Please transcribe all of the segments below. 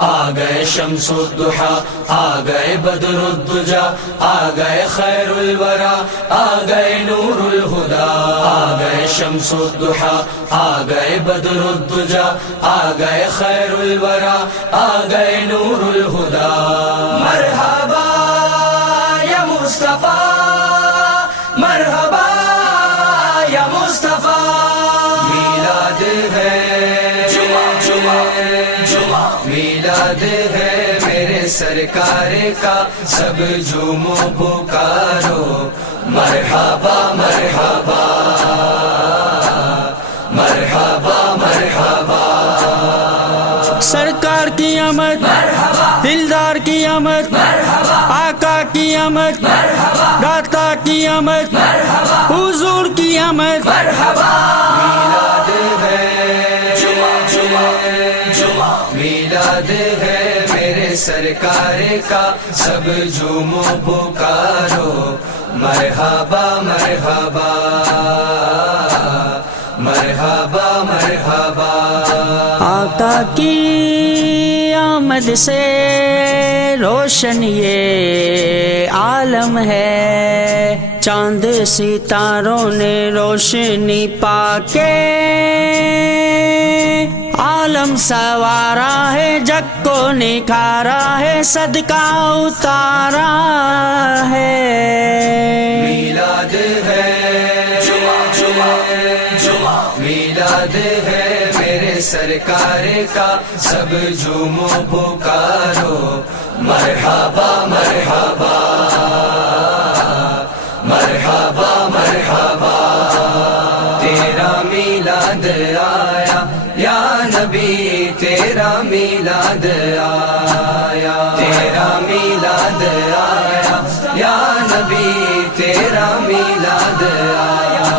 آ گئے شمس الضحیٰ، آ گئے بدر الدجا، آ گئے خیر الورا، آ گئے نور الہدا، آ گئے شمس الضحیٰ، آ گئے بدر الدجا، آ گئے خیر الورا، آ گئے نور الہدا۔ مرحبا یا مصطفیٰ، مرحبا یا مصطفیٰ، میلاد ہے میلاد ہے میرے سرکار کا، سب جھومو پکارو مرحبا مرحبا مرحبا مرحبا۔ سرکار کی آمد، دلدار کی آمد، آقا کی آمد، داتا کی آمد، حضور کی آمد۔ میلاد ہے میلاد ہے میرے سرکار کا، سب جھومو پکارو مرحبا مرحبا مرحبا مرحبا۔ آقا کی آمد سے روشن یہ عالم ہے، چاند ستاروں نے روشنی پا کے عالم سوارا ہے، جگ کو نکھارا ہے، صدقہ اتارا ہے۔ میلاد ہے میلاد ہے میرے سرکار کا، سب جھومو پکارو مرحبا مرحبا مرحبا مرحبا۔ تیرا میلاد آیا یا نبی، تیرا میلاد آیا، تیرا میلاد آیا یا نبی، تیرا میلاد آیا۔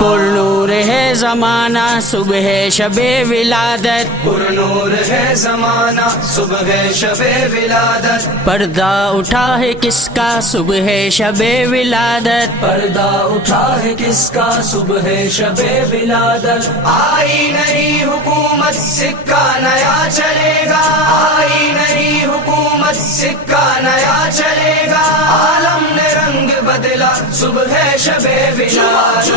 پر نور ہے زمانہ صبح شب ولادت، پر نور ہے زمانہ صبح شب ولادت، پردہ اٹھا ہے کس کا صبح شب ولادت، پردہ اٹھا ہے کس کا صبح شب ولادت۔ آئی نئی حکومت سکہ نیا چلے گا، آئی نئی حکومت سکہ نیا چلے گا، عالم نے رنگ بدلا صبح شب ولادت۔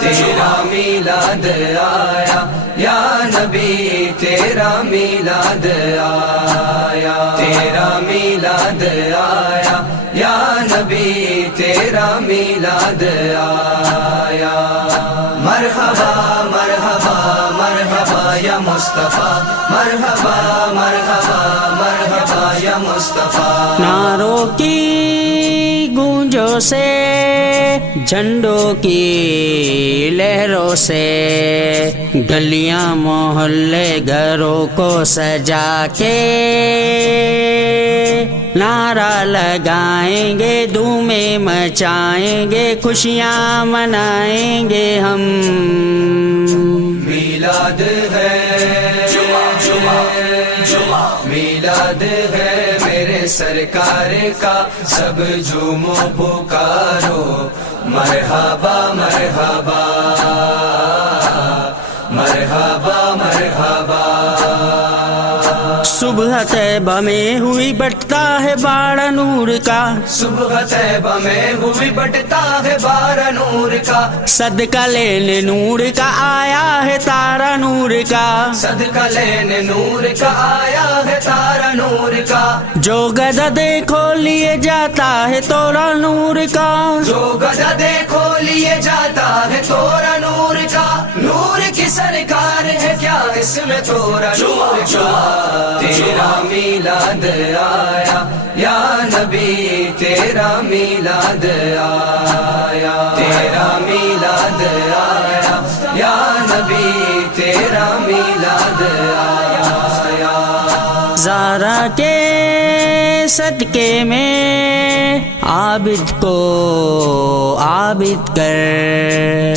تیرا میلاد آیا یا نبی، تیرا میلاد آیا، تیرا میلاد آیا یا نبی، تیرا میلاد آیا۔ مرحبا مرحبا مرحبا یا مصطفیٰ، مرحبا مرحبا مرحبا یا مصطفیٰ۔ نعروں کی گونجوں سے، جھنڈوں کی لہروں سے، گلیاں محلے گھروں کو سجا کے نعرہ لگائیں گے، دھومیں مچائیں گے، خوشیاں منائیں گے ہم۔ میلاد ہے میلاد ہے میرے سرکار کا، سب جھومو پکارو مرحبا مرحبا مرحبا مرحبا۔ صبح طیبہ میں ہوئی بٹتا ہے باڑا نور کا، صبح طیبہ میں ہوئی بٹتا ہے بارہ نور کا، صدقہ لینے نور کا آیا ہے تارا نور کا، صدقہ لینے نور کا آیا ہے تارا نور کا۔ جو گدا دیکھو لیے جاتا ہے تورا نور کا، جو گدا دیکھو لیے جاتا ہے تورا نور کا، نور کی سرکار ہے کیا اس میں تورا نور کا۔ تیرا میلاد آیا یا نبی، تیرا میلاد آیا، تیرا میلاد آیا یا نبی، تیرا میلاد آیا۔ زارا کے صدقے میں عابد کو عابد کر،